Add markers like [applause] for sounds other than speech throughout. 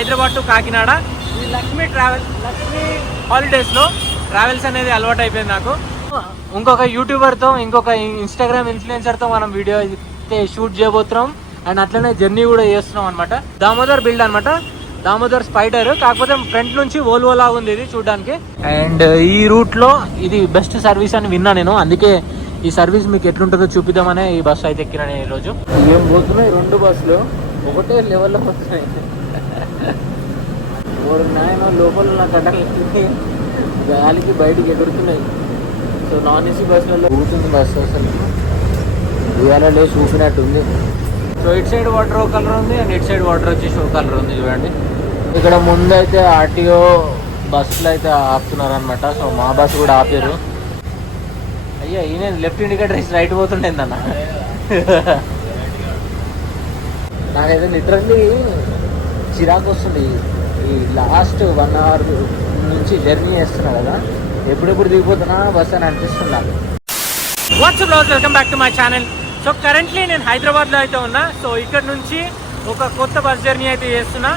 Hyderabad to Kakinada. ఈ Lakshmi travel Lakshmi హాలిడేస్లో travels అనేది అలవాటు అయిపోయింది నాకు. ఇంకొక యూట్యూబర్తో ఇంకొక ఇన్స్టాగ్రామ్ ఇన్ఫ్లుయెన్సర్తో మనం వీడియో అయితే షూట్ చేయబోతున్నాం. అండ్ అట్లనే జర్నీ కూడా చేస్తున్నాం అనమాట దామోదర్ బిల్డ్ అనమాట దామోదర్ స్పైడర్ కాకపోతే ఫ్రంట్ నుంచి ఓల్వో లాగా ఉంది ఇది చూడడానికి. అండ్ ఈ రూట్లో ఇది బెస్ట్ సర్వీస్ అని విన్నా నేను. అందుకే ఈ సర్వీస్ మీకు ఎట్లుంటుందో చూపిద్దామనే ఈ బస్సు అయితే ఎక్కినా నేను ఈరోజు. మేము పోతున్నాయి? రెండు బస్సులు ఒకటే లెవెల్లో పోతున్నాయి. మూడు నాయన లోపల నా కట్టలు గాలికి బయటికి ఎగురుతున్నాయి. సో నాన్ ఏసీ బస్సులలో కూర్చుంది బస్సు అసలు. ఇవాళ లేచి ఊపినట్టుంది సో ఇటు సైడ్ వాటర్ ఒక కలర్ ఉంది అండ్ ఇటు సైడ్ వాటర్ వచ్చేసి ఒక కలర్ ఉంది చూడండి. ఇక్కడ ముందు అయితే ఆర్టీఓ బస్సులు అయితే ఆపుతున్నారు అనమాట సో మా బస్సు కూడా ఆపారు. అయ్యా ఈయన లెఫ్ట్ ఇండికేటర్ ఇచ్చి రైట్ పోతుండేది అన్న. నాకైతే లిటరల్లీ చిరాకు వస్తుంది. ఈ లాస్ట్ వన్ అవర్ నుంచి జర్నీ చేస్తున్నా కదా ఎప్పుడెప్పుడు దిగిపోతున్నా బస్ అని అనిపిస్తుంది? నాకు వాట్సాప్ రోజు welcome back to my channel so currently నేను హైదరాబాద్లో అయితే ఉన్నా. సో ఇక్కడ నుంచి ఒక కొత్త బస్ జర్నీ అయితే చేస్తున్నా.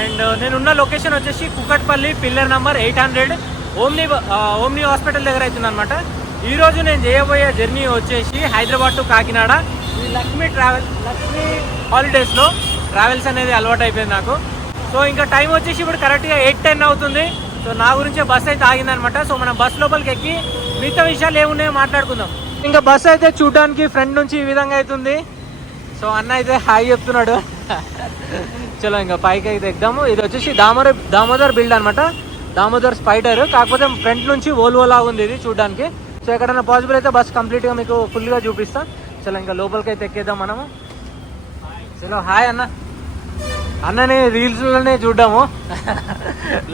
అండ్ నేను ఉన్న లొకేషన్ వచ్చేసి Kukatpally pillar number eight hundred Omni Omni hospital దగ్గర అవుతుంది అనమాట ఈరోజు నేను చేయబోయే జర్నీ వచ్చేసి హైదరాబాద్ టు కాకినాడ. ఈ లక్ష్మీ ట్రావెల్ లక్ష్మీ హాలిడేస్లో ట్రావెల్స్ అనేది అలవాటు అయిపోయింది నాకు. సో ఇంకా టైం వచ్చేసి ఇప్పుడు కరెక్ట్గా ఎయిట్ టెన్ అవుతుంది. సో నా గురించే బస్ అయితే ఆగిందనమాట. సో మనం బస్ లోపలికి ఎక్కి మిగతా విషయాలు ఏమున్నాయో మాట్లాడుకుందాం. ఇంకా బస్ అయితే చూడడానికి ఫ్రంట్ నుంచి ఈ విధంగా అవుతుంది. సో అన్న అయితే హాయ్ చెప్తున్నాడు. చలో ఇంకా పైకి అయితే ఎగ్దాము ఇది వచ్చేసి దామోదర్ దామోదర్ బిల్డ్ అనమాట. దామోదర్ స్పైడర్ కాకపోతే ఫ్రంట్ నుంచి ఓల్వో లాగా ఉంది ఇది చూడడానికి. సో ఎక్కడైనా పాసిబుల్ అయితే బస్ కంప్లీట్గా మీకు ఫుల్గా చూపిస్తా. చలో ఇంకా లోపలికి అయితే ఎక్కేద్దాం మనము. చలో హాయ్ అన్న. అన్నని రీల్స్లోనే చూడ్డాము.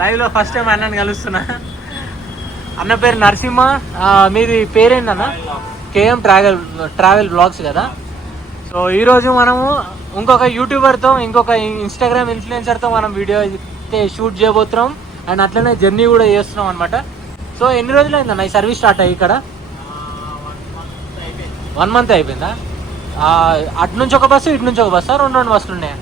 లైవ్లో ఫస్ట్ టైం అన్నని కలుస్తున్నా. అన్న పేరు నరసింహ. మీది మీది పేరేంటన్న కేఎం ట్రావెల్ ట్రావెల్ బ్లాగ్స్ కదా. సో ఈరోజు మనము ఇంకొక యూట్యూబర్తో ఇంకొక ఇన్స్టాగ్రామ్ ఇన్ఫ్లుయెన్సర్తో మనం వీడియో అయితే షూట్ చేయబోతున్నాం. అండ్ అట్లనే జర్నీ కూడా చేస్తున్నాం అనమాట సో ఎన్ని రోజులు అయిందన్న ఈ సర్వీస్ స్టార్ట్ అయ్యి ఇక్కడ? వన్ మంత్ అయిపోయిందా? అటు నుంచి ఒక బస్సు ఇటు నుంచి ఒక బస్సు రెండు రెండు బస్సులు ఉన్నాయా?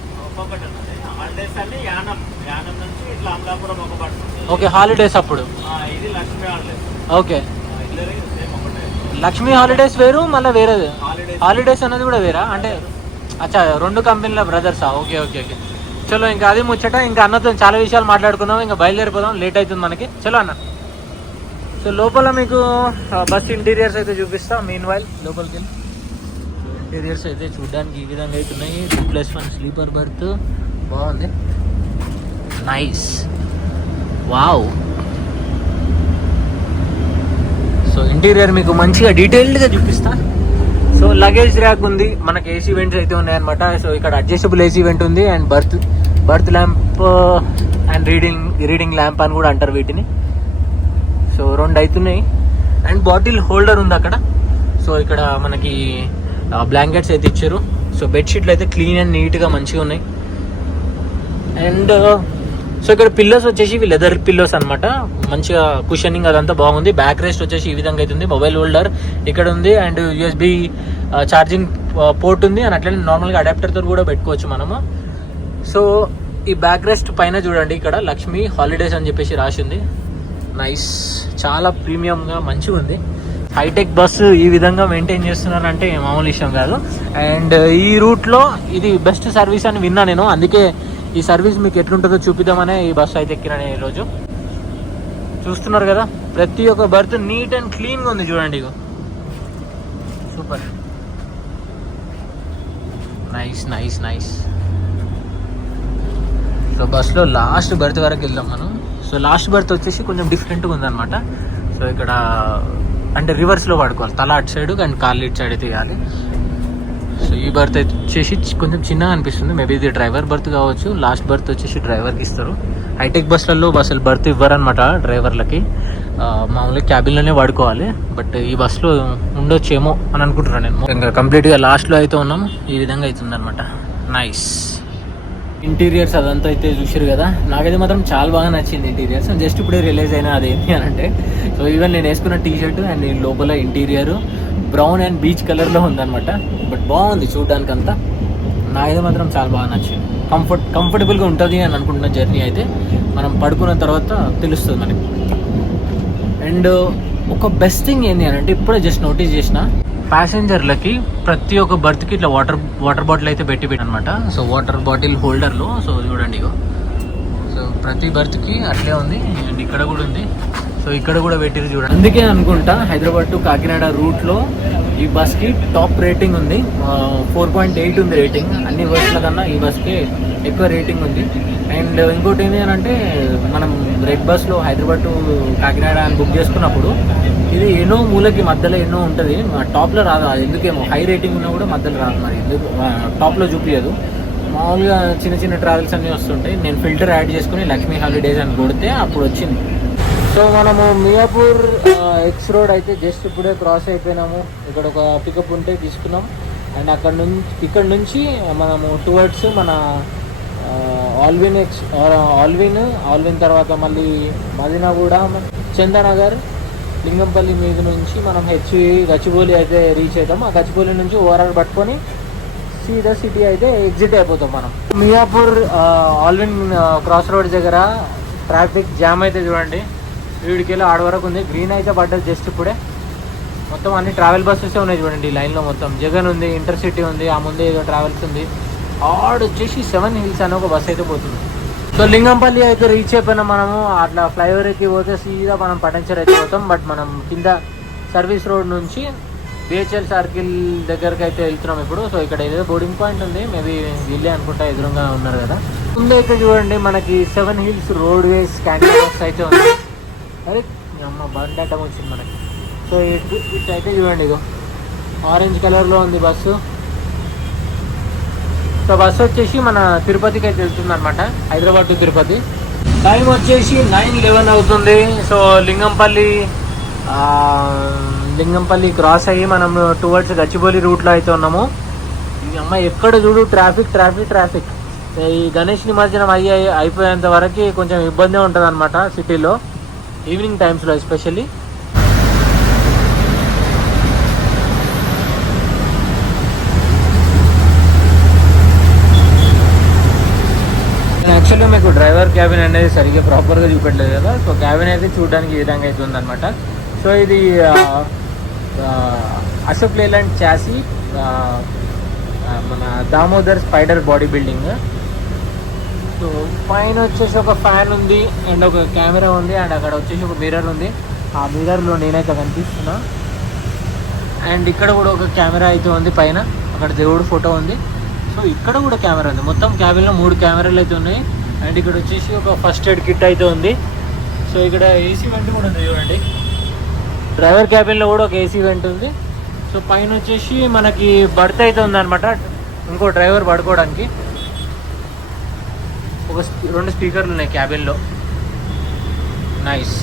ఒక్కొక్కటి ఉంటుంది హాలిడేస్ అన్ని యానం. యానం నుంచి ఇట్లా అమలాపురం ఒక బస్ ఉంది. ఓకే హాలిడేస్ అప్పుడు? ఆ, ఇది Lakshmi holidays okay. Lakshmi holidays వేరు మళ్ళీ వేరేది? హాలిడేస్ హాలిడేస్ అనేది కూడా వేరా? అంటే అచ్చా రెండు కంపెనీల బ్రదర్సా ఓకే ఓకే ఓకే. చలో ఇంకా అది ముచ్చట ఇంకా అన్నతో చాలా విషయాలు మాట్లాడుకుందాం ఇంకా బయలుదేరిపోదాం. లేట్ అవుతుంది మనకి. చలో అన్న. సో లోపల మీకు బస్ ఇంటీరియర్స్ అయితే చూపిస్తా మీన్ వైల్ లోపలికి వెళ్ళి. ఇంటీరియర్స్ అయితే చూడడానికి ఈ విధంగా అయితే ఉన్నాయి. వన్ స్లీపర్ బర్త్ బాగుంది. నైస్ వావ్ సో ఇంటీరియర్ మీకు మంచిగా డీటెయిల్డ్గా చూపిస్తా. సో లగేజ్ ర్యాక్ ఉంది. మనకి ఏసీ వెంట్స్ అయితే ఉన్నాయన్నమాట. సో ఇక్కడ అడ్జస్టబుల్ ఏసీ వెంట్ ఉంది and berth berth lamp and reading reading lamp అని కూడా అంటారు వీటిని. సో రెండు అవుతున్నాయి అండ్ బాటిల్ హోల్డర్ ఉంది అక్కడ. సో ఇక్కడ మనకి uh, బ్లాంకెట్స్ అయితే ఇచ్చారు. సో బెడ్షీట్లు అయితే క్లీన్ అండ్ నీట్గా మంచిగా ఉన్నాయి. అండ్ సో ఇక్కడ పిల్లోస్ వచ్చేసి లెదర్ పిల్లోస్ అనమాట మంచిగా కుషనింగ్ అదంతా బాగుంది. బ్యాక్ రెస్ట్ వచ్చేసి ఈ విధంగా అవుతుంది మొబైల్ హోల్డర్ ఇక్కడ ఉంది. అండ్ యూఎస్బి ఛార్జింగ్ పోర్ట్ ఉంది. అండ్ అట్లనే నార్మల్గా అడాప్టర్తో కూడా పెట్టుకోవచ్చు మనము. సో ఈ బ్యాక్ రెస్ట్ పైన చూడండి ఇక్కడ. లక్ష్మి హాలిడేస్ అని చెప్పేసి రాసి ఉంది. నైస్ చాలా ప్రీమియంగా మంచిగా ఉంది. హైటెక్ బస్సు ఈ విధంగా మెయింటైన్ చేస్తున్నారంటే మామూలు విషయం కాదు. అండ్ uh, ఈ రూట్లో ఇది బెస్ట్ సర్వీస్ అని విన్నా నేను. అందుకే ఈ సర్వీస్ మీకు ఎట్లుంటుందో చూపిద్దామనే ఈ బస్సు అయితే ఎక్కిన నేను ఈరోజు. చూస్తున్నారు కదా ప్రతి ఒక్క బర్త్ నీట్ అండ్ క్లీన్గా ఉంది చూడండి ఇగో. Super. Nice nice nice so బస్సులో లాస్ట్ బర్త్ వరకు వెళ్దాం మనం. సో లాస్ట్ బర్త్ వచ్చేసి కొంచెం డిఫరెంట్గా ఉందన్నమాట. సో ఇక్కడ అంటే రివర్స్లో పడుకోవాలి తల అటు సైడ్ అండ్ కాళ్ళు ఇటు సైడ్ అయితే సో ఈ బర్త్ అయితే వచ్చేసి కొంచెం చిన్నగా అనిపిస్తుంది. మేబీ ఇది డ్రైవర్ బర్త్ కావచ్చు. లాస్ట్ బర్త్ వచ్చేసి డ్రైవర్కి ఇస్తారు. హైటెక్ బస్సులలో అసలు బర్త్ ఇవ్వరనమాట డ్రైవర్లకి మామూలుగా క్యాబిన్లోనే వాడుకోవాలి. బట్ ఈ బస్సులో ఉండొచ్చేమో అని అనుకుంటున్నాను నేను. ఇంకా కంప్లీట్గా లాస్ట్లో అయితే ఉన్నాం. ఈ విధంగా అవుతుంది అనమాట నైస్ ఇంటీరియర్స్ అదంతా అయితే చూసారు కదా. నాకైతే మాత్రం చాలా బాగా నచ్చింది ఇంటీరియర్స్. జస్ట్ ఇప్పుడే రిలీజ్ అయినా అదేంటి అని అంటే సో ఈవెన్ నేను వేసుకున్న టీ షర్ట్ అండ్ దీని లోపల ఇంటీరియర్ బ్రౌన్ అండ్ బీచ్ కలర్లో ఉందన్నమాట. బట్ బాగుంది చూడడానికి అంతా నాకైతే మాత్రం చాలా బాగా నచ్చింది. కంఫర్ట్ కంఫర్టబుల్గా ఉంటుంది అని అనుకుంటున్న జర్నీ అయితే మనం పడుకున్న తర్వాత తెలుస్తుంది మనకి. అండ్ ఒక బెస్ట్ థింగ్ ఏంటి అని అంటే ఇప్పుడే జస్ట్ నోటీస్ చేసిన ప్యాసింజర్లకి ప్రతి ఒక్క బర్త్కి ఇట్లా వాటర్ వాటర్ బాటిల్ అయితే పెట్టి పెట్టనమాట సో వాటర్ బాటిల్ హోల్డర్లో సో చూడండి ఇగో. సో ప్రతి బర్త్కి అట్లే ఉంది అండ్ ఇక్కడ కూడా ఉంది. సో ఇక్కడ కూడా పెట్టిరు చూడండి. అందుకే అనుకుంటా హైదరాబాద్ టు కాకినాడ రూట్లో ఈ బస్కి టాప్ రేటింగ్ ఉంది. ఫోర్ పాయింట్ ఎయిట్ ఉంది రేటింగ్ అన్ని బస్సుల కన్నా ఈ బస్కి ఎక్కువ రేటింగ్ ఉంది. అండ్ ఇంకోటి ఏంటి అని అంటే మనం రెడ్ బస్లో హైదరాబాద్ టు కాకినాడ అని బుక్ చేసుకున్నప్పుడు ఇది ఎన్నో మూలకి మధ్యలో ఎన్నో ఉంటుంది. టాప్లో రాదు. ఎందుకేమో హై రేటింగ్ ఉన్నా కూడా మధ్యలో రాదు మరి. ఎందుకు? టాప్లో చూపించదు మామూలుగా చిన్న చిన్న ట్రావెల్స్ అన్నీ వస్తుంటాయి. నేను ఫిల్టర్ యాడ్ చేసుకుని లక్ష్మీ హాలిడేస్ అని కొడితే అప్పుడు వచ్చింది. సో మనము మియాపూర్ ఎక్స్ రోడ్ అయితే జస్ట్ ఇప్పుడే క్రాస్ అయిపోయినాము. ఇక్కడ ఒక పికప్ ఉంటే తీసుకున్నాం. అండ్ అక్కడ నుంచి ఇక్కడ నుంచి మనము టువర్డ్స్ మన ఆల్విన్ ఎక్స్ ఆల్విన్ ఆల్విన్ తర్వాత మళ్ళీ మదీనాగూడ చందానగర్ లింగంపల్లి మీద నుంచి మనం హెచ్వి గచ్చిబౌలి అయితే రీచ్ అవుతాం. ఆ గచ్చిబౌలి నుంచి ఓవరాల్ పట్టుకొని సీదా సిటీ అయితే ఎగ్జిట్ అయిపోతాం మనం. మియాపూర్ ఆల్విన్ క్రాస్ రోడ్ దగ్గర ట్రాఫిక్ జామ్ అయితే చూడండి. వీడికెళ్ళి ఆడ వరకు ఉంది. గ్రీన్ అయితే పడ్డది జస్ట్ ఇప్పుడే. మొత్తం అన్ని ట్రావెల్ బస్సెస్ ఉన్నాయి చూడండి ఈ లైన్లో మొత్తం. జగన్ ఉంది ఇంటర్సిటీ ఉంది ఆ ముందే ఏదో ట్రావెల్స్ ఉంది. ఆడ వచ్చేసి సెవెన్ హిల్స్ అని ఒక బస్ అయితే పోతుంది. సో లింగంపల్లి అయితే రీచ్ అయిపోయినాం మనము. అట్లా ఫ్లైఓవర్ ఎక్కి పోతే సీదా మనం పటంచర్ అయితే పోతాం. బట్ మనం కింద సర్వీస్ రోడ్ నుంచి బిహెచ్ఎల్ సర్కిల్ దగ్గరికి అయితే వెళ్తున్నాం ఇప్పుడు. సో ఇక్కడ ఏదో బోర్డింగ్ పాయింట్ ఉంది. మేబీ వీళ్ళే అనుకుంటా ఎదురుగా ఉన్నారు కదా. ముందు అయితే చూడండి మనకి seven hills roadways canteen అయితే ఉంది. అరే అమ్మ బండి అడ్డం వచ్చింది మనకి. సో ఇటు ఇటు అయితే చూడండి ఇదో ఆరెంజ్ కలర్లో ఉంది బస్సు. సో బస్సు వచ్చేసి మన తిరుపతికి అయితే వెళ్తుంది అనమాట హైదరాబాద్ టు తిరుపతి. టైం వచ్చేసి నైన్ లెవెన్ అవుతుంది. సో లింగంపల్లి లింగంపల్లి క్రాస్ అయ్యి మనం టువర్డ్స్ గచ్చిబౌలి రూట్లో అయితే ఉన్నాము. ఈ అమ్మ ఎక్కడ చూడు ట్రాఫిక్ ట్రాఫిక్ ట్రాఫిక్. ఈ గణేష్ నిమజ్జనం అయ్యి అయ్యి- అయిపోయేంత వరకు కొంచెం ఇబ్బంది ఉంటుంది అనమాట సిటీలో. ఈవినింగ్ టైమ్స్లో ఎస్పెషల్లీ. యాక్చువల్గా మీకు డ్రైవర్ క్యాబిన్ అనేది సరిగ్గా ప్రాపర్గా చూపెట్టలేదు కదా. సో క్యాబిన్ అయితే చూడడానికి ఈ విధంగా అయితే ఉందన్నమాట సో ఇది అశోక్ లేలాండ్ చాసి మన Damodar spider body building. So పైన వచ్చేసి ఒక ఫ్యాన్ ఉంది అండ్ ఒక కెమెరా ఉంది అండ్ అక్కడ వచ్చేసి ఒక మిర్రర్ ఉంది. ఆ మిర్రర్లో నేనైతే కనిపిస్తున్నా. అండ్ ఇక్కడ కూడా ఒక కెమెరా అయితే ఉంది పైన అక్కడ దేవుడు ఫోటో ఉంది. సో ఇక్కడ కూడా కెమెరా ఉంది. మొత్తం క్యాబిన్లో మూడు కెమెరాలు అయితే ఉన్నాయి. అండ్ ఇక్కడ వచ్చేసి ఒక ఫస్ట్ ఎయిడ్ కిట్ అయితే ఉంది. సో ఇక్కడ ఏసీ వెంట్ కూడా ఉంది చూడండి. డ్రైవర్ క్యాబిన్లో కూడా ఒక ఏసీ వెంట్ ఉంది. సో పైన వచ్చేసి మనకి బర్త్ అయితే ఉందన్నమాట. ఇంకో డ్రైవర్ పడుకోవడానికి. ఒక రెండు స్పీకర్లు ఉన్నాయి క్యాబిన్లో. నైస్.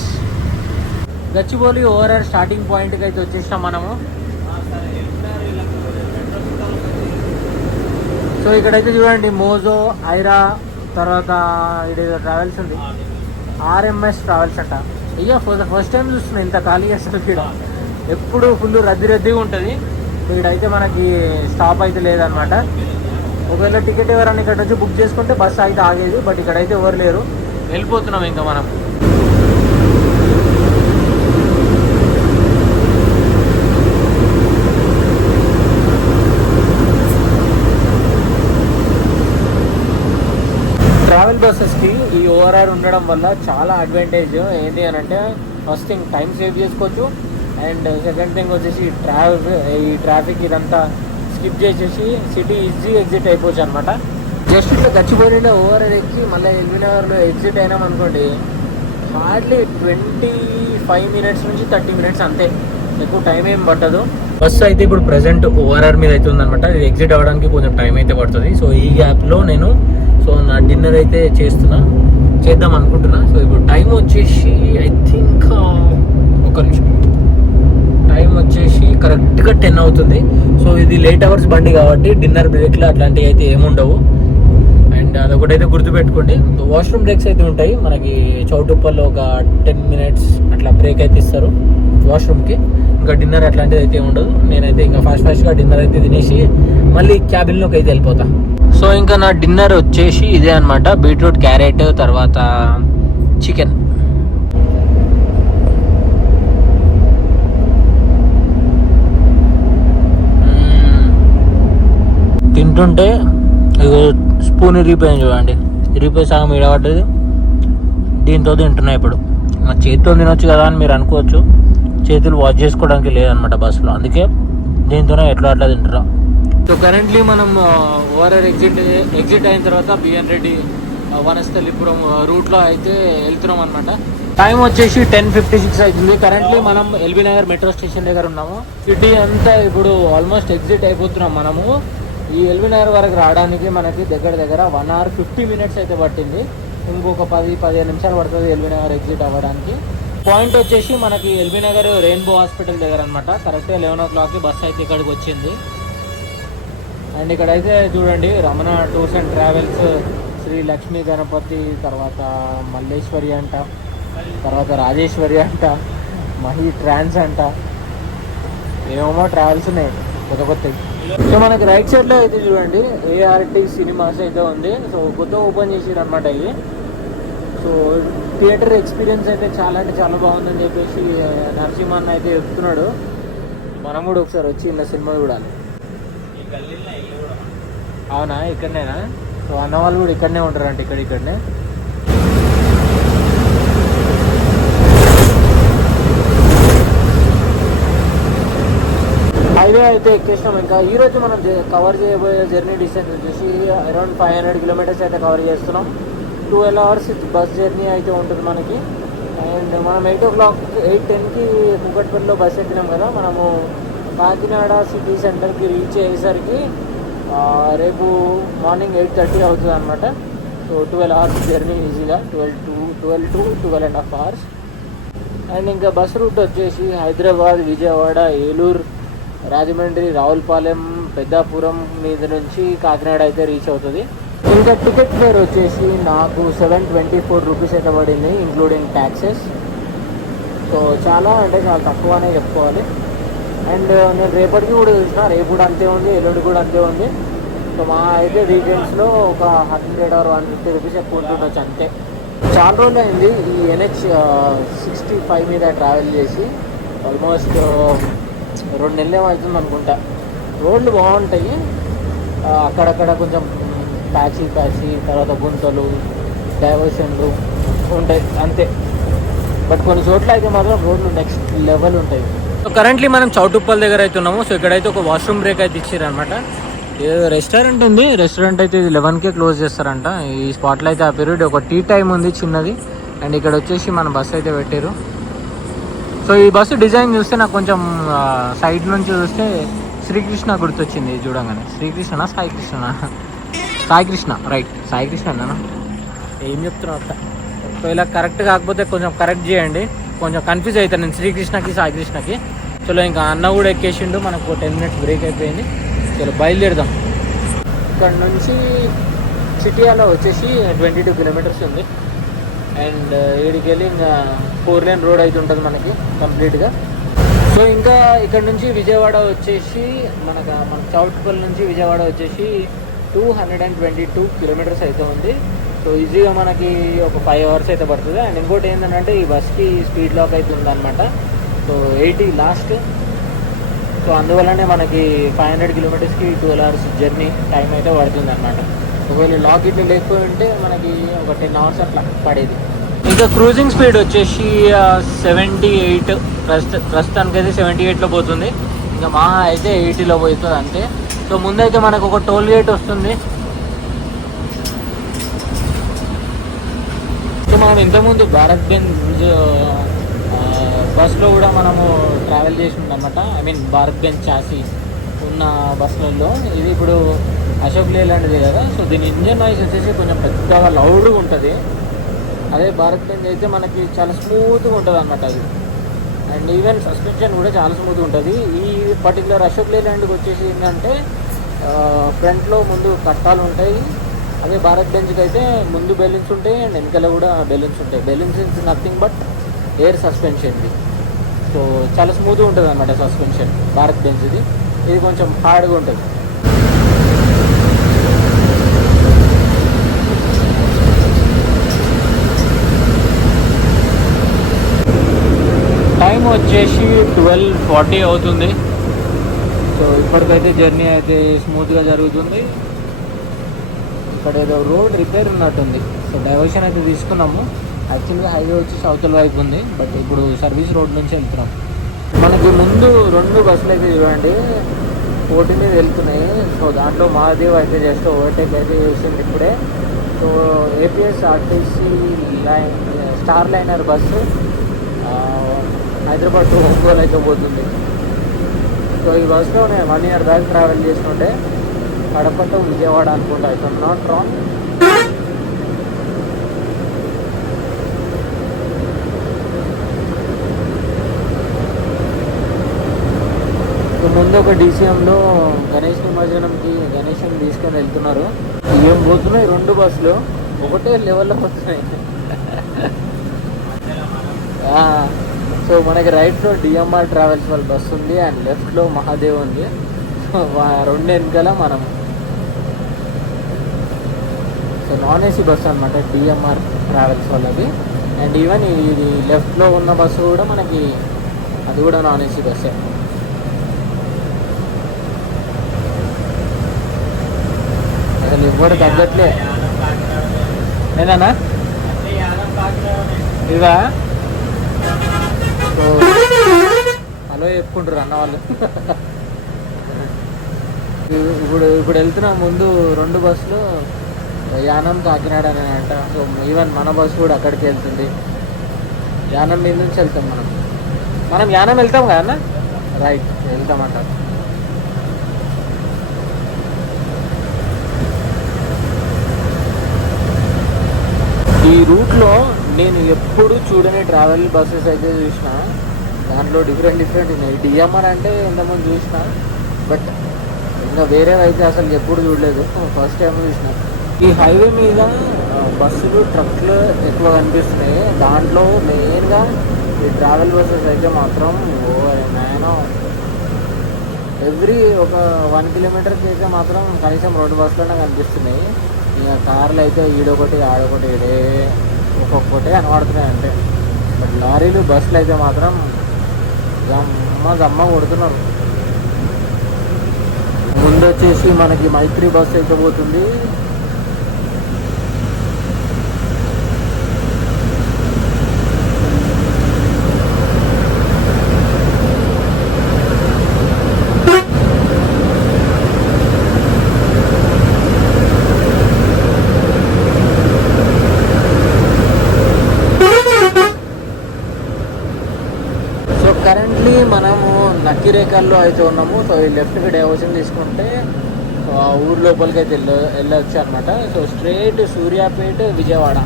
గచ్చిబౌలి ఓవరాల్ స్టార్టింగ్ పాయింట్కి అయితే వచ్చేసాం మనము. సో ఇక్కడైతే చూడండి మోజో ఐరా తర్వాత ఇదేదో ట్రావెల్స్ ఉంది. ఆర్ఎంఎస్ ట్రావెల్స్ అంట. అయ్యో ఫర్ ద ఫస్ట్ టైం చూస్తున్నా ఇంత ఖాళీ అసలు ఇక్కడ ఎప్పుడు ఫుల్ రద్దీ రద్దీగా ఉంటుంది. ఇక్కడైతే మనకి స్టాప్ అయితే లేదనమాట. ఒకవేళ టికెట్ ఎవరైనా ఇక్కడ వచ్చి బుక్ చేసుకుంటే బస్సు అయితే ఆగేది బట్ ఇక్కడైతే ఎవరు లేరు. వెళ్ళిపోతున్నాం ఇంకా మనం. ట్రావెల్ బస్సెస్కి ఈ ఓఆర్ఆర్ ఉండడం వల్ల చాలా అడ్వాంటేజ్ ఏంటి అని అంటే ఫస్ట్ థింగ్ టైం సేవ్ చేసుకోవచ్చు. అండ్ సెకండ్ థింగ్ వచ్చేసి ట్రావెల్ ఈ ట్రాఫిక్ ఇదంతా స్కిప్ చేసేసి సిటీ ఈజీ ఎగ్జిట్ అయిపోవచ్చు అనమాట జస్ట్ ఇట్లా గచ్చిపోయిన ఓఆర్ఆర్ ఎక్కి మళ్ళీ ఎల్బీనగర్లో ఎగ్జిట్ అయినాం అనుకోండి హార్డ్లీ ట్వంటీ ఫైవ్ మినిట్స్ నుంచి థర్టీ మినిట్స్ అంతే. ఎక్కువ టైం ఏం పట్టదు. బస్సు అయితే ఇప్పుడు ప్రెసెంట్ ఓఆర్ఆర్ మీద అయితే ఉందన్నమాట. ఇది ఎగ్జిట్ అవ్వడానికి కొంచెం టైం అయితే పడుతుంది. సో ఈ గ్యాప్లో నేను సో నా డిన్నర్ అయితే చేస్తున్నా. చేద్దాం అనుకుంటున్నా. సో ఇప్పుడు టైం వచ్చేసి ఐ థింక్ ఒక నిమిషం. వచ్చేసి కరెక్ట్గా టెన్ అవుతుంది. సో ఇది లేట్ అవర్స్ బండి కాబట్టి డిన్నర్ బ్రేక్లు అట్లాంటివి అయితే ఏముండవు అండ్ అదొకటైతే గుర్తుపెట్టుకోండి. వాష్రూమ్ బ్రేక్స్ అయితే ఉంటాయి. మనకి చౌటుప్పల్లో ఒక టెన్ మినిట్స్ అట్లా బ్రేక్ అయితే ఇస్తారు వాష్రూమ్కి ఇంకా డిన్నర్ అట్లాంటిది అయితే ఉండదు. నేనైతే ఇంకా ఫాస్ట్ ఫాస్ట్గా డిన్నర్ అయితే తినేసి మళ్ళీ క్యాబిన్లోకి అయితే వెళ్ళిపోతా. సో ఇంకా నా డిన్నర్ వచ్చేసి ఇదే అనమాట బీట్రూట్ క్యారెట్ తర్వాత చికెన్ తింటుంటే ఇగో స్పూన్ ఇరిగిపోయింది చూడండి. ఇరిగిపోయి సగం ఇడబడ్డది దీంతో తింటున్నాయి ఇప్పుడు. నా చేతితో తినొచ్చు కదా అని మీరు అనుకోవచ్చు. చేతులు వాష్ చేసుకోవడానికి లేదనమాట బస్సులో. అందుకే దీంతోనే ఎట్లా అట్లా తింటారా సో కరెంట్లీ మనం ఓఆర్ఆర్ ఎగ్జిట్ ఎగ్జిట్ అయిన తర్వాత బిఎన్ రెడ్డి వనస్థలిపురం రూట్లో అయితే వెళ్తున్నాం అనమాట టైం వచ్చేసి టెన్ ఫిఫ్టీ సిక్స్ అవుతుంది. కరెంట్లీ మనం ఎల్బీ నగర్ మెట్రో స్టేషన్ దగ్గర ఉన్నాము. సిటీ అంతా ఇప్పుడు ఆల్మోస్ట్ ఎగ్జిట్ అయిపోతున్నాం మనము. ఈ ఎల్బీ నగర్ వరకు రావడానికి మనకి దగ్గర దగ్గర వన్ అవర్ ఫిఫ్టీ మినిట్స్ అయితే పట్టింది. ఇంకొక పది పదిహేను నిమిషాలు పడుతుంది ఎల్బీ నగర్ ఎగ్జిట్ అవ్వడానికి. పాయింట్ వచ్చేసి మనకి ఎల్బీ నగర్ రెయిన్బో హాస్పిటల్ దగ్గర అనమాట కరెక్ట్గా లెవెన్ ఓ క్లాక్కి బస్ అయితే ఇక్కడికి వచ్చింది. అండ్ ఇక్కడైతే చూడండి Ramana tours and travels Sri Lakshmi Ganapati తర్వాత మల్లేశ్వరి అంట తర్వాత రాజేశ్వరి అంట మహి ట్రాన్స్ అంట. ఏమేమో ట్రావెల్స్ ఉన్నాయి. కొత్త కొత్తవి సో మనకి రైట్ సైడ్లో అయితే చూడండి ఏఆర్టీ సినిమాస్ అయితే ఉంది. సో కొత్త ఓపెన్ చేసారు అనమాట ఇది సో థియేటర్ ఎక్స్పీరియన్స్ అయితే చాలా అంటే చాలా బాగుందని చెప్పేసి నరసింహన్న నరసింహన్ అయితే చెప్తున్నాడు. మనం కూడా ఒకసారి వచ్చి ఇంత సినిమా చూడాలి. అవునా? ఇక్కడనేనా? సో అన్న వాళ్ళు కూడా ఇక్కడనే ఉంటారంట ఇక్కడ ఇక్కడనే హైవే అయితే ఎక్కేసినాం. ఇంకా ఈరోజు మనం కవర్ చేయబోయే జర్నీ డిస్టెన్స్ వచ్చేసి అరౌండ్ ఫైవ్ హండ్రెడ్ కిలోమీటర్స్ అయితే కవర్ చేస్తున్నాం. ట్వెల్వ్ అవర్స్ బస్ జర్నీ అయితే ఉంటుంది మనకి. అండ్ మనం ఎయిట్ ఓ క్లాక్ ఎయిట్ టెన్కి కుకట్పల్లిలో బస్ ఎక్కినాం కదా మనము కాకినాడ సిటీ సెంటర్కి రీచ్ అయ్యేసరికి రేపు మార్నింగ్ ఎయిట్ థర్టీ అవుతుంది అనమాట సో ట్వెల్వ్ అవర్స్ జర్నీ ఈజీగా twelve to twelve to twelve and half hours and ఇంకా బస్ రూట్ వచ్చేసి హైదరాబాద్ విజయవాడ ఏలూరు రాజమండ్రి రావులపాలెం పెద్దాపురం మీద నుంచి కాకినాడ అయితే రీచ్ అవుతుంది. ఇంకా టికెట్ ఫేర్ వచ్చేసి నాకు సెవెన్ ట్వంటీ ఫోర్ రూపీస్ అయితే పడింది ఇంక్లూడింగ్ ట్యాక్సెస్ సో చాలా అంటే చాలా తక్కువనే చెప్పుకోవాలి. అండ్ uh, నేను రేపటికి కూడా చూసిన రేపు కూడా అంతే ఉంది ఎల్లుండి కూడా అంతే ఉంది. సో మా అయితే వీకెండ్స్లో ఒక hundred or one fifty rupees ఎక్కువ ఉంటుండొచ్చు అంతే. చాలా రోజులు అయింది ఈ ఎన్హెచ్ సిక్స్టీ ఫైవ్ మీద ట్రావెల్ చేసి. ఆల్మోస్ట్ రెండు నెలలు అవుతుంది అనుకుంటా. రోడ్లు బాగుంటాయి. అక్కడక్కడ కొంచెం ప్యాచీ ప్యాచీ తర్వాత గుంతలు డైవర్షన్లు ఉంటాయి అంతే. బట్ కొన్ని చోట్ల అయితే మాత్రం రోడ్లు నెక్స్ట్ లెవెల్ ఉంటాయి. సో కరెంట్లీ మనం చౌటుప్పల్ దగ్గర అయితే ఉన్నాము సో ఇక్కడైతే ఒక వాష్రూమ్ బ్రేక్ అయితే ఇచ్చారు అనమాట రెస్టారెంట్ ఉంది? రెస్టారెంట్ అయితే ఇది లెవెన్కే క్లోజ్ చేస్తారంట. ఈ స్పాట్లో అయితే ఆ పీరియడ్ ఒక టీ టైం ఉంది చిన్నది. అండ్ ఇక్కడ వచ్చేసి మన బస్సు అయితే పెట్టారు. సో ఈ బస్సు డిజైన్ చూస్తే నాకు కొంచెం సైడ్ నుంచి చూస్తే శ్రీకృష్ణ గుర్తొచ్చింది చూడంగానే. శ్రీకృష్ణనా సాయి కృష్ణనా సాయి కృష్ణ రైట్ సాయి కృష్ణ అన్నా ఏం చెప్తున్నా అక్క ఒకవేళ కరెక్ట్ కాకపోతే కొంచెం కరెక్ట్ చేయండి. కొంచెం కన్ఫ్యూజ్ అవుతాను నేను శ్రీకృష్ణకి సాయి కృష్ణకి చలో ఇంకా అన్న కూడా ఎక్కేసిండు మనకు టెన్ మినిట్స్ బ్రేక్ అయిపోయింది. చలో బయలుదేరుదాం. ఇక్కడ నుంచి చిటియాలో వచ్చేసి ట్వంటీ టూ కిలోమీటర్స్ ఉంది. అండ్ ఇక్కడికి వెళ్ళి ఇంకా ఫోర్ లేన్ రోడ్ అయితే ఉంటుంది మనకి కంప్లీట్గా. సో ఇంకా ఇక్కడ నుంచి విజయవాడ వచ్చేసి మనకు మన చౌట్పల్లి నుంచి విజయవాడ వచ్చేసి two hundred and twenty two kilometres అయితే ఉంది. సో ఈజీగా మనకి ఒక ఫైవ్ అవర్స్ అయితే పడుతుంది. అండ్ ఇంకోటి ఏంటంటే ఈ బస్కి స్పీడ్ లాక్ అయితే ఉందన్నమాట. So eighty last. సో అందువల్లనే మనకి ఫైవ్ హండ్రెడ్ కిలోమీటర్స్కి ట్వెల్వ్ అవర్స్ జర్నీ టైం అయితే పడుతుంది అనమాట ఒకవేళ లాక్ ఇట్లా లేకపోయి ఉంటే మనకి ఒక టెన్ అవర్స్ అట్లా పడేది. ఇంకా క్రూజింగ్ స్పీడ్ వచ్చేసి సెవెంటీ ఎయిట్ ప్రస్తు ప్రస్తుతానికి అయితే సెవెంటీ ఎయిట్లో పోతుంది. ఇంకా మా అయితే ఎయిటీలో పోతుంది అంతే. సో ముందైతే మనకు ఒక టోల్ గేట్ వస్తుంది. సో మనం ఇంతకుముందు భారత్ బెంజ్ బస్లో కూడా మనము ట్రావెల్ చేసి అనమాట I mean Bharat Benz chassis ఉన్న బస్సులలో. ఇది ఇప్పుడు అశోక్ లే లాంటిది కదా. సో దీని ఇంజన్ నాయిస్ వచ్చేసి కొంచెం పెద్దగా లౌడ్గా ఉంటుంది. అదే భారత్ బెంజ్ అయితే మనకి చాలా స్మూత్గా ఉంటుంది అనమాట అది. అండ్ ఈవెన్ సస్పెన్షన్ కూడా చాలా స్మూత్గా ఉంటుంది. ఈ పర్టికులర్ అశోక్ లేలాండ్కి వచ్చేసి ఏంటంటే ఫ్రంట్లో ముందు కట్టాలు ఉంటాయి. అదే భారత్ బెంచ్కి అయితే ముందు బెలూన్స్ ఉంటాయి అండ్ వెనకాల కూడా బెలూన్స్ ఉంటాయి. Balloons is nothing but air సస్పెన్షన్ది so చాలా స్మూత్గా ఉంటుంది అనమాట సస్పెన్షన్ భారత్ బెంచ్ది ఇది కొంచెం హార్డ్గా ఉంటుంది టైం వచ్చేసి ట్వెల్వ్ ఫార్టీ అవుతుంది. సో ఇప్పటికైతే జర్నీ అయితే స్మూత్గా జరుగుతుంది. ఇక్కడ ఏదో రోడ్ రిపేర్ ఉన్నట్టుంది. సో డైవర్షన్ అయితే తీసుకున్నాము. యాక్చువల్గా హైవే వచ్చి సౌతల్ వైపు ఉంది. బట్ ఇప్పుడు సర్వీస్ రోడ్ నుంచి వెళ్తున్నాం. మనకి ముందు రెండు బస్సులు అయితే చూడండి. పోటీ మీద వెళ్తున్నాయి. సో దాంట్లో మహాదేవ్ అయితే జస్ట్ ఓవర్టేక్ అయితే చేసింది ఇప్పుడే. So APS RTC line star liner bus Hyderabad to Ongole అయితే పోతుంది. సో ఈ బస్సులో నేను వన్ ఇయర్ బ్యాక్ ట్రావెల్ చేస్తుంటే కడప టు విజయవాడ అనుకుంటా. అయితే నాట్ రాంగ్ ముందు ఒక డీసీఎంలో గణేష్ నిమజ్జనంకి గణేష్ని తీసుకొని వెళ్తున్నారు. ఏం పోతున్నాయి? రెండు బస్సులు ఒకటే లెవెల్లో పోతున్నాయి. [laughs] సో మనకి రైట్లో డిఎంఆర్ ట్రావెల్స్ వాళ్ళ బస్ ఉంది అండ్ లెఫ్ట్లో మహాదేవ్ ఉంది. రెండు వెనకాల మనం. సో నాన్ ఏసీ బస్సు అనమాట డిఎంఆర్ ట్రావెల్స్ వాళ్ళది అండ్ ఈవెన్ ఇది లెఫ్ట్లో ఉన్న బస్సు కూడా మనకి అది కూడా నాన్ ఏసీ బస్సే అసలు ఎవ్వరు తగ్గట్లే. ఏనా ఇవా? సో హలో చెప్పుకుంటారు అన్న వాళ్ళు. ఇప్పుడు ఇప్పుడు వెళ్తున్న ముందు రెండు బస్సులు యానం కాకినాడ అని అంట. సో ఈవెన్ మన బస్సు కూడా అక్కడికి వెళ్తుంది. యానం మీద నుంచి వెళ్తాం మనం. మనం యానం వెళ్తాం కదా అన్న? రైట్ వెళ్తామంట. ఈ రూట్లో నేను ఎప్పుడు చూడని ట్రావెల్ బస్సెస్ అయితే చూసినా దాంట్లో డిఫరెంట్ డిఫరెంట్ ఉన్నాయి. డిఎంఆర్ అంటే ఎంతమంది చూసిన బట్ ఇంకా వేరే అయితే అసలు ఎప్పుడు చూడలేదు. ఫస్ట్ టైం చూసిన. ఈ హైవే మీద బస్సులు ట్రక్లు ఎక్కువ కనిపిస్తున్నాయి. దాంట్లో మెయిన్గా ఈ ట్రావెల్ బస్సెస్ అయితే మాత్రం ఓ ఎవ్రీ ఒక వన్ కిలోమీటర్కి అయితే మాత్రం కనీసం రెండు బస్సులనే కనిపిస్తున్నాయి. ఇక కార్లు అయితే ఈడొకటి ఆడొకటి ఈడే ఒక్కొక్కటి కనబడుతున్నాయి అంటే బట్ లారీలు బస్సులు అయితే మాత్రం గమ్మ గమ్మ కొడుతున్నారు. ముందు వచ్చేసి మనకి మైత్రి బస్సు అయితే పోతుంది సో కరెంట్లీ మనము నక్కిరేకల్లో అయితే ఉన్నాము. సో ఈ లెఫ్ట్కి డైవర్షన్ తీసుకుంటే ఆ ఊరు లోపలికి అయితే వెళ్ళ వెళ్ళొచ్చు అనమాట సో స్ట్రేట్ సూర్యాపేట విజయవాడ.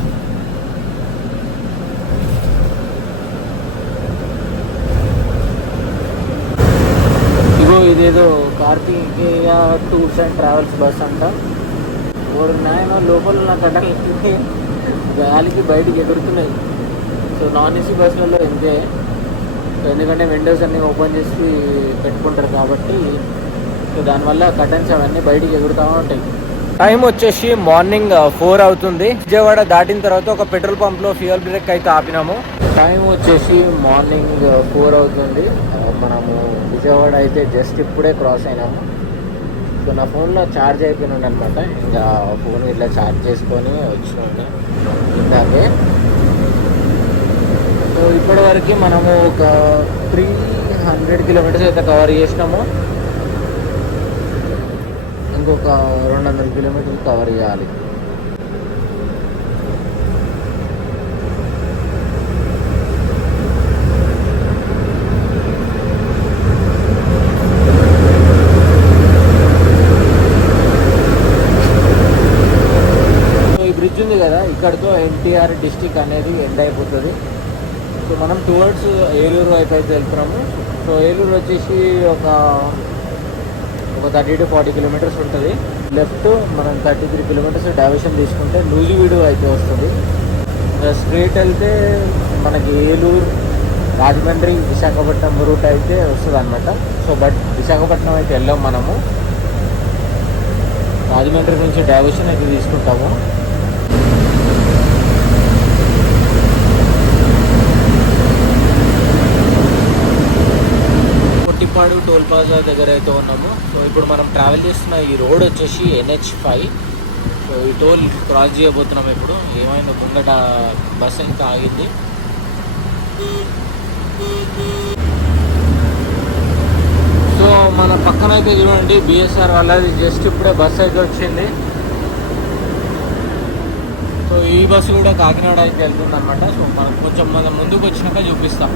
ఇగో ఇదేదో Karthikeya tours and travels bus అంట. ఓరు నాయన లోపల నా కట్టలకి గాలికి బయటికి ఎగురుతున్నాయి. సో నాన్ ఏసీ బస్సులలో ఇంతే ఎందుకంటే విండోస్ అన్ని ఓపెన్ చేసి పెట్టుకుంటారు కాబట్టి సో దానివల్ల కటన్స్ అవన్నీ బయటికి ఎగురుతూ ఉంటాయి. టైం వచ్చేసి మార్నింగ్ ఫోర్ అవుతుంది. విజయవాడ దాటిన తర్వాత ఒక పెట్రోల్ పంప్లో ఫ్యూయల్ బ్రేక్ అయితే ఆపినాము. టైం వచ్చేసి మార్నింగ్ ఫోర్ అవుతుంది. ఆ, మనము విజయవాడ అయితే జస్ట్ ఇప్పుడే క్రాస్ అయినాము. సో నా ఫోన్లో ఛార్జ్ అయిపోయినాడు అనమాట ఇంకా ఫోన్ ఇట్లా ఛార్జ్ చేసుకొని వచ్చినాను ఇందాకే సో ఇప్పటి వరకు మనము ఒక త్రీ హండ్రెడ్ కిలోమీటర్స్ అయితే కవర్ చేసినాము. ఇంకొక రెండు వందల కిలోమీటర్లు కవర్ చేయాలి. ఈ బ్రిడ్జ్ ఉంది కదా ఇక్కడితో ఎన్టీఆర్ డిస్టిక్ అనేది ఎండ్ అయిపోతుంది. మనం టువర్డ్స్ ఏలూరు వైపు అయితే వెళ్తున్నాము. సో ఏలూరు వచ్చేసి ఒక ఒక థర్టీ టు ఫార్టీ కిలోమీటర్స్ ఉంటుంది. లెఫ్ట్ మనం థర్టీ త్రీ కిలోమీటర్స్ డైవర్షన్ తీసుకుంటే లూజివీడు అయితే వస్తుంది. స్ట్రీట్ వెళ్తే మనకి ఏలూరు రాజమండ్రి విశాఖపట్నం రూట్ అయితే వస్తుంది అనమాట సో బట్ విశాఖపట్నం అయితే వెళ్ళాం మనము. రాజమండ్రి నుంచి డైవర్షన్ అయితే తీసుకుంటాము. కొట్టిపాడు టోల్ ప్లాజా దగ్గర అయితే ఉన్నాము. సో ఇప్పుడు మనం ట్రావెల్ చేస్తున్న ఈ రోడ్ వచ్చేసి ఎన్హెచ్ ఫైవ్. సో ఈ టోల్ క్రాస్ చేయబోతున్నాం ఇప్పుడు. ఏమైనా ముందట బస్సు ఇంకా ఆగింది. సో మన పక్కన అయితే చూడండి బిఎస్ఆర్ వాళ్ళది జస్ట్ ఇప్పుడే బస్సు అయితే వచ్చింది. సో ఈ బస్సు కూడా కాకినాడ అయితే వెళ్తుంది అనమాట సో మనం కొంచెం మనం ముందుకు వచ్చినాక చూపిస్తాం.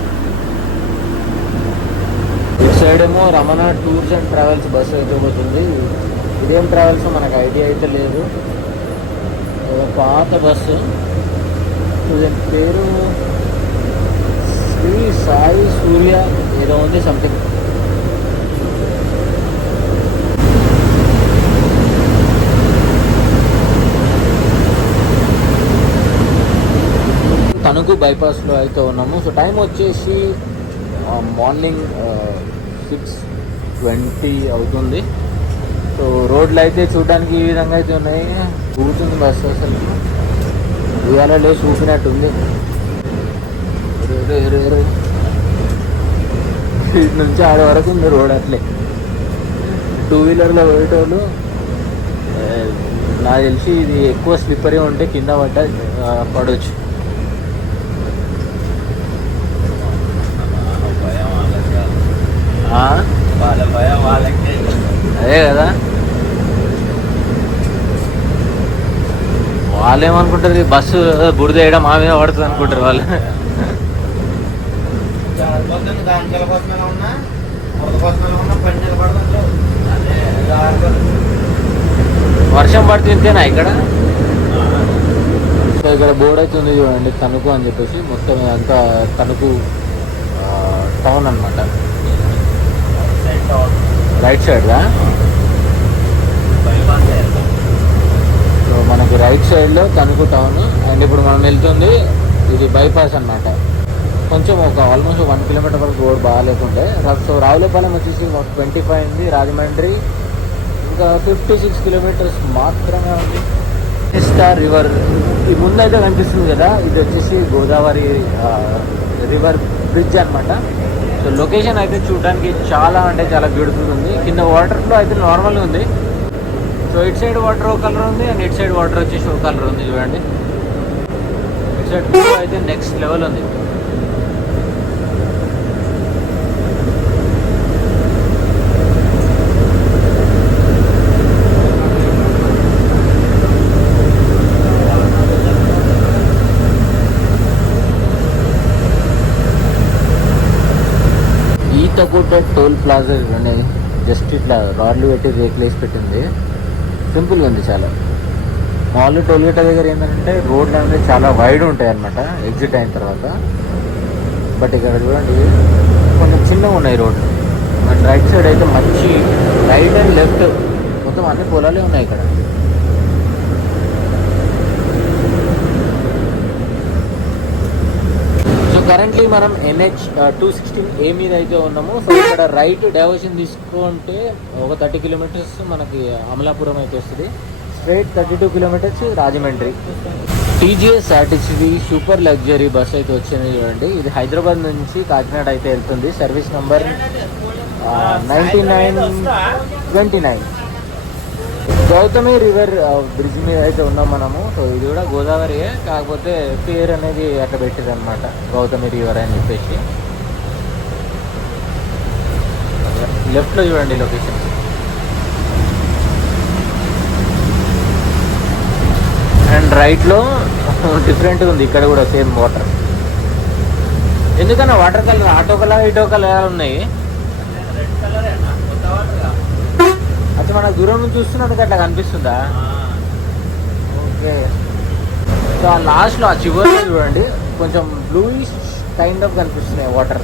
ఇటు సైడ్ ఏమో Ramana tours and travels bus అయితే పోతుంది. ఇదేం ట్రావెల్స్ మనకు ఐడియా అయితే లేదు. ఏదో పాత బస్సు. దీని పేరు శ్రీ సాయి సూర్య ఏదో ఉంది సంథింగ్ తణుకు బైపాస్లో అయితే ఉన్నాము. సో టైం వచ్చేసి మార్నింగ్ సిక్స్ ట్వంటీ అవుతుంది. సో రోడ్లు అయితే చూడడానికి ఈ విధంగా అయితే ఉన్నాయి. కూర్చుంది బస్సు అసలు. ఉయ్యాలలో చూపినట్టుంది ఇటు నుంచి ఆడ వరకు ఉంది రోడ్ అట్లే. టూ వీలర్లో పోయేటోళ్ళు నాకు తెలిసి ఇది ఎక్కువ స్లిప్పరీ ఉంటే కింద పడ్డ పడవచ్చు ఆ? వాళ్ళ భయం వాళ్ళకి అదే కదా. వాళ్ళు ఏమనుకుంటారు ఈ బస్సు బుడిద వేయడం మా మీద పడుతుంది అనుకుంటారు వాళ్ళు. వర్షం పడుతుంటేనా ఇక్కడ? ఇక్కడ బోర్డు అయితే ఉంది చూడండి తణుకు అని చెప్పేసి. మొత్తం అంతా తణుకు టౌన్ అనమాట రైట్ సైడ్దా సో మనకు రైట్ సైడ్లో తణుకు టౌన్ అండ్ ఇప్పుడు మనం వెళ్తుంది ఇది బైపాస్ అన్నమాట. కొంచెం ఒక ఆల్మోస్ట్ వన్ కిలోమీటర్ వరకు రోడ్ బాగాలేకుండే సో రావులపాలెం వచ్చేసి ఒక ట్వంటీ ఫైవ్ ఉంది రాజమండ్రి. ఇంకా ఫిఫ్టీ సిక్స్ కిలోమీటర్స్ మాత్రమే ఉంది. Star river. ఈ ముందైతే కనిపిస్తుంది కదా ఇది వచ్చేసి గోదావరి రివర్ బ్రిడ్జ్ అనమాట సో లొకేషన్ అయితే చూడడానికి చాలా అంటే చాలా బ్యూటిఫుల్ ఉంది. కింద వాటర్ ఫ్లో అయితే నార్మల్గా ఉంది. సో ఇటు సైడ్ వాటర్ ఒక కలర్ ఉంది అండ్ ఇటు సైడ్ వాటర్ వచ్చేసి ఒక కలర్ ఉంది చూడండి. ఇటు సైడ్ అయితే నెక్స్ట్ లెవెల్ ఉంది. టోల్ ప్లాజా చూడండి జస్ట్ ఇట్లా రాడ్లు పెట్టి రేకులు వేసి పెట్టింది. సింపుల్గా ఉంది చాలా. మామూలు టోల్ గేట్ దగ్గర ఏంటంటే రోడ్లు అనేది చాలా వైడ్ ఉంటాయి అన్నమాట ఎగ్జిట్ అయిన తర్వాత. బట్ ఇక్కడ చూడండి కొంచెం చిన్నగా ఉన్నాయి రోడ్లు. మన రైట్ సైడ్ అయితే మంచి రైట్ అండ్ లెఫ్ట్ మొత్తం అన్ని పొలాలే ఉన్నాయి ఇక్కడ. కరెంట్లీ మనం ఎన్హెచ్ టూ సిక్స్టీన్ ఏ మీద అయితే ఉన్నామో. సో ఇక్కడ రైట్ డైవర్షన్ తీసుకుంటే ఒక థర్టీ కిలోమీటర్స్ మనకి అమలాపురం అయితే వస్తుంది. Straight thirty two kilometres Rajahmundry TGS RTC super luxury bus అయితే వచ్చింది చూడండి. ఇది హైదరాబాద్ నుంచి కాకినాడ అయితే వెళ్తుంది. Service number ninety nine twenty nine Gautami river bridge మీద అయితే ఉన్నాం మనము. సో ఇది కూడా గోదావరియే. కాకపోతే పేరు అనేది అట్లా పెట్టేది అనమాట గౌతమి రివర్ అని చెప్పేసి. లెఫ్ట్లో చూడండి లొకేషన్. అండ్ రైట్లో డిఫరెంట్గా ఉంది. ఇక్కడ కూడా సేమ్ వాటర్. ఎందుకన్నా వాటర్ కలర్ ఆటో కలర్ ఇటో కలర్ ఉన్నాయి? రెడ్ కలర్ కొత్త వాటర్ అది మన దూరం నుంచి చూస్తున్నందుకు అట్లా కనిపిస్తుందా? ఓకే. సో ఆ లాస్ట్లో ఆ చివరిలో చూడండి కొంచెం బ్లూయిష్ కైండ్ ఆఫ్ కనిపిస్తున్నాయి వాటర్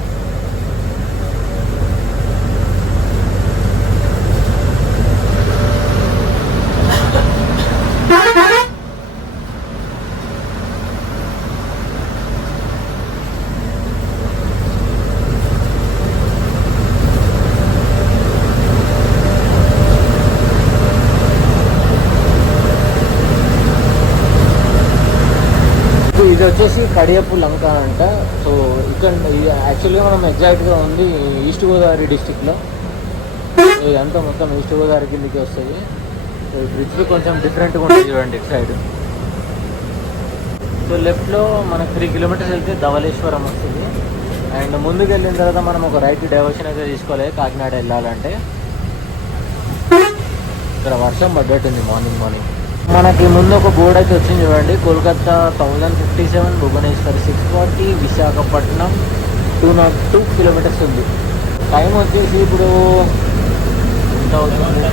వచ్చేసి కడియపు లంక అంట. సో ఇక్కడ యాక్చువల్గా మనం ఎగ్జాక్ట్గా ఉంది ఈస్ట్ గోదావరి డిస్టిక్లో ఇదంతా మొత్తం ఈస్ట్ గోదావరి కిందకి వస్తుంది సో ఈ బ్రిడ్జ్ కొంచెం డిఫరెంట్గా ఉంటుంది చూడండి ఇటు సైడ్ సో లెఫ్ట్లో మనకు త్రీ కిలోమీటర్స్ వెళ్తే ధవళేశ్వరం వస్తుంది. అండ్ ముందుకు వెళ్ళిన తర్వాత మనం ఒక రైట్ డైవర్షన్ అయితే తీసుకోవాలి. కాకినాడ వెళ్ళాలంటే. ఇక్కడ వర్షం పడ్డట్టుంది మార్నింగ్ మార్నింగ్ మనకి ముందు ఒక బోర్డు అయితే వచ్చింది చూడండి. Kolkata thousand fifty seven Bhubaneswar six forty Visakhapatnam two nought two kilometres ఉంది. టైం వచ్చేసి ఇప్పుడు ఎంత అవుతుంది?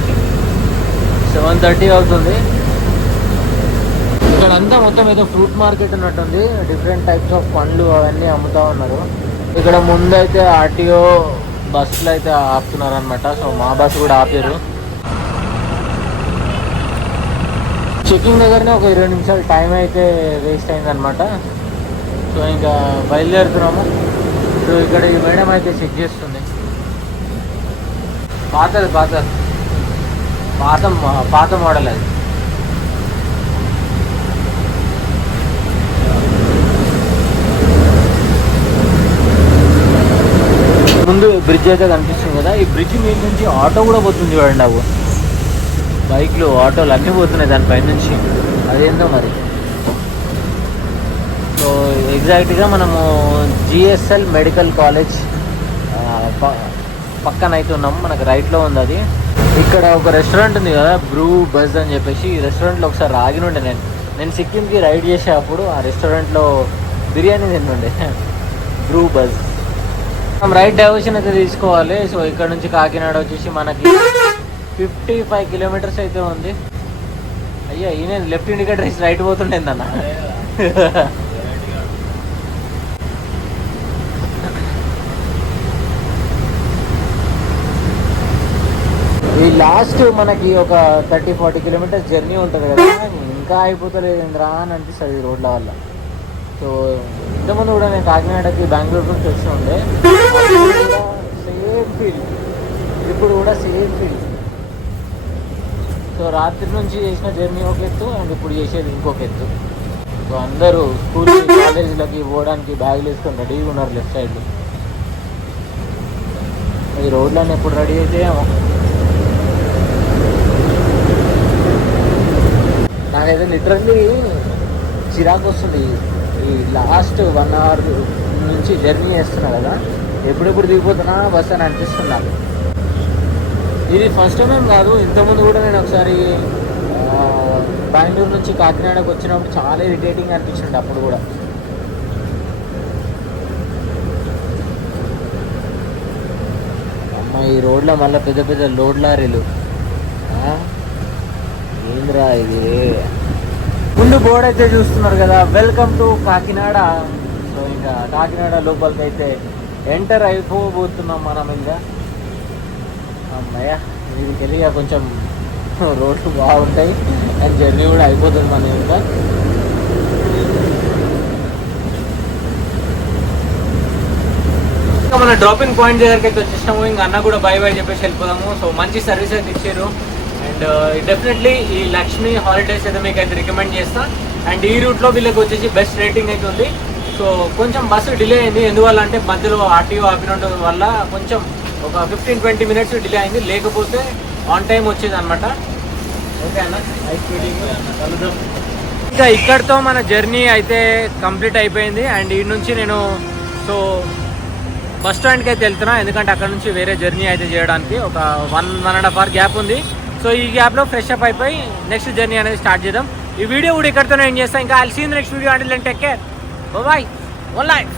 సెవెన్ థర్టీ అవుతుంది. ఇక్కడ అంతా మొత్తం ఏదో ఫ్రూట్ మార్కెట్ ఉన్నట్టుంది డిఫరెంట్ టైప్స్ ఆఫ్ పండ్లు అవన్నీ అమ్ముతా ఉన్నారు. ఇక్కడ ముందు అయితే ఆర్టీఓ బస్సులు అయితే ఆపుతున్నారు అనమాట సో మా బస్సు కూడా ఆపారు. చెకింగ్ దగ్గరనే ఒక ఇరవై నిమిషాలు టైం అయితే వేస్ట్ అయిందనమాట సో ఇంకా బయలుదేరుతున్నాము. సో ఇక్కడ ఈ మేడం అయితే చెక్ చేస్తుంది. పాతది పాతది. పాత పాత మోడల్ అది. ముందు బ్రిడ్జ్ అయితే కనిపిస్తుంది కదా. ఈ బ్రిడ్జ్ మీద నుంచి ఆటో కూడా పోతుంది చూడండి అవు బైక్లు ఆటోలు అన్నీ పోతున్నాయి దానిపై నుంచి. అదేందో మరి. సో ఎగ్జాక్ట్గా మనము జిఎస్ఎల్ మెడికల్ కాలేజ్ ప- పక్కన అయితే ఉన్నాము. మనకు రైట్లో ఉంది అది. ఇక్కడ ఒక రెస్టారెంట్ ఉంది కదా బ్రూ బజ్ అని చెప్పేసి. ఈ రెస్టారెంట్లో ఒకసారి ఆగినుండే నేను. నేను సిక్కింకి రైడ్ చేసే అప్పుడు ఆ రెస్టారెంట్లో బిర్యానీ తిన్నుండే. [laughs] బ్రూ బజ్ మనం రైట్ డైవర్షన్ అయితే తీసుకోవాలి. సో ఇక్కడ నుంచి కాకినాడ వచ్చేసి మనకి ఫిఫ్టీ ఫైవ్ కిలోమీటర్స్ అయితే ఉంది. అయ్యా ఈయన లెఫ్ట్ ఇండికేటర్ వేసి రైట్ పోతుండేందన్న ఈ లాస్ట్ మనకి ఒక థర్టీ ఫార్టీ కిలోమీటర్స్ జర్నీ ఉంటుంది కదా ఇంకా అయిపోతలేదురా అని అనిపిస్తుంది ఈ రోడ్ల వల్ల. సో ఇంతకుముందు కూడా నేను కాకినాడకి బెంగళూరు నుంచి వచ్చి ఉండే. [laughs] సేమ్ ఫీల్ ఇప్పుడు కూడా సేమ్ ఫీల్ సో రాత్రి నుంచి చేసిన జర్నీ ఒక ఎత్తు అండ్ ఇప్పుడు చేసేది ఇంకొక ఎత్తు. సో అందరూ స్కూల్ కాలేజీలకి పోవడానికి బ్యాగులు వేసుకొని రెడీగా ఉన్నారు లెఫ్ట్ సైడ్ ఈ రోడ్లన్నీ ఎప్పుడు రెడీ అయితే నాకైతే లిటరల్లీ చిరాకు వస్తుంది. ఈ లాస్ట్ వన్ అవర్ నుంచి జర్నీ చేస్తున్నా కదా. ఎప్పుడెప్పుడు దిగిపోతున్నా బస్ అని అనిపిస్తున్నారు ఇది ఫస్ట్ టైం కాదు. ఇంతకుముందు కూడా నేను ఒకసారి బెంగళూరు నుంచి కాకినాడకు వచ్చినప్పుడు చాలా ఇరిటేటింగ్ అనిపించింది అప్పుడు కూడా. అమ్మ ఈ రోడ్లో మళ్ళీ పెద్ద పెద్ద లోడ్ లారీలు. ఏంద్రా ఇది? ముందు బోర్డు అయితే చూస్తున్నారు కదా. Welcome to Kakinada. సో ఇంకా కాకినాడ లోపలికి అయితే ఎంటర్ అయిపోబోతున్నాం మనం ఇంకా. అమ్మయ్య వీడికి వెళ్ళి కొంచెం రోడ్లు బాగుంటాయి. అండ్ జర్నీ కూడా అయిపోతుంది మన ఇంకా ఇంకా మన డ్రాపింగ్ పాయింట్ దగ్గరికి అయితే వచ్చేసాము ఇంకా అన్న కూడా బై బై చెప్పేసి వెళ్ళిపోదాము. సో మంచి సర్వీస్ అయితే ఇచ్చారు. అండ్ డెఫినెట్లీ uh, ఈ లక్ష్మి హాలిడేస్ అయితే మీకు అయితే రికమెండ్ చేస్తా. అండ్ ఈ రూట్లో వీళ్ళకి వచ్చేసి బెస్ట్ రేటింగ్ అయితే ఉంది. సో కొంచెం బస్సు డిలే అయింది. ఎందువల్ల అంటే మధ్యలో ఆర్టీఓ ఆపినందు వల్ల కొంచెం ఒక ఫిఫ్టీన్ ట్వంటీ మినిట్స్ డిలే అయింది. లేకపోతే ఆన్ టైం వచ్చేది అనమాట ఓకే అన్న కలుద్దాం ఇంకా ఇక్కడితో మన జర్నీ అయితే కంప్లీట్ అయిపోయింది. అండ్ ఈ నుంచి నేను సో బస్ స్టాండ్కి అయితే వెళ్తున్నా. ఎందుకంటే అక్కడ నుంచి వేరే జర్నీ అయితే చేయడానికి ఒక one one and half hour gap ఉంది. సో ఈ గ్యాప్లో ఫ్రెష్ అప్ అయిపోయి నెక్స్ట్ జర్నీ అనేది స్టార్ట్ చేద్దాం. ఈ వీడియో కూడా ఇక్కడితో నేను చేస్తాను ఇంకా I'll see in next video అంటే take care bye one life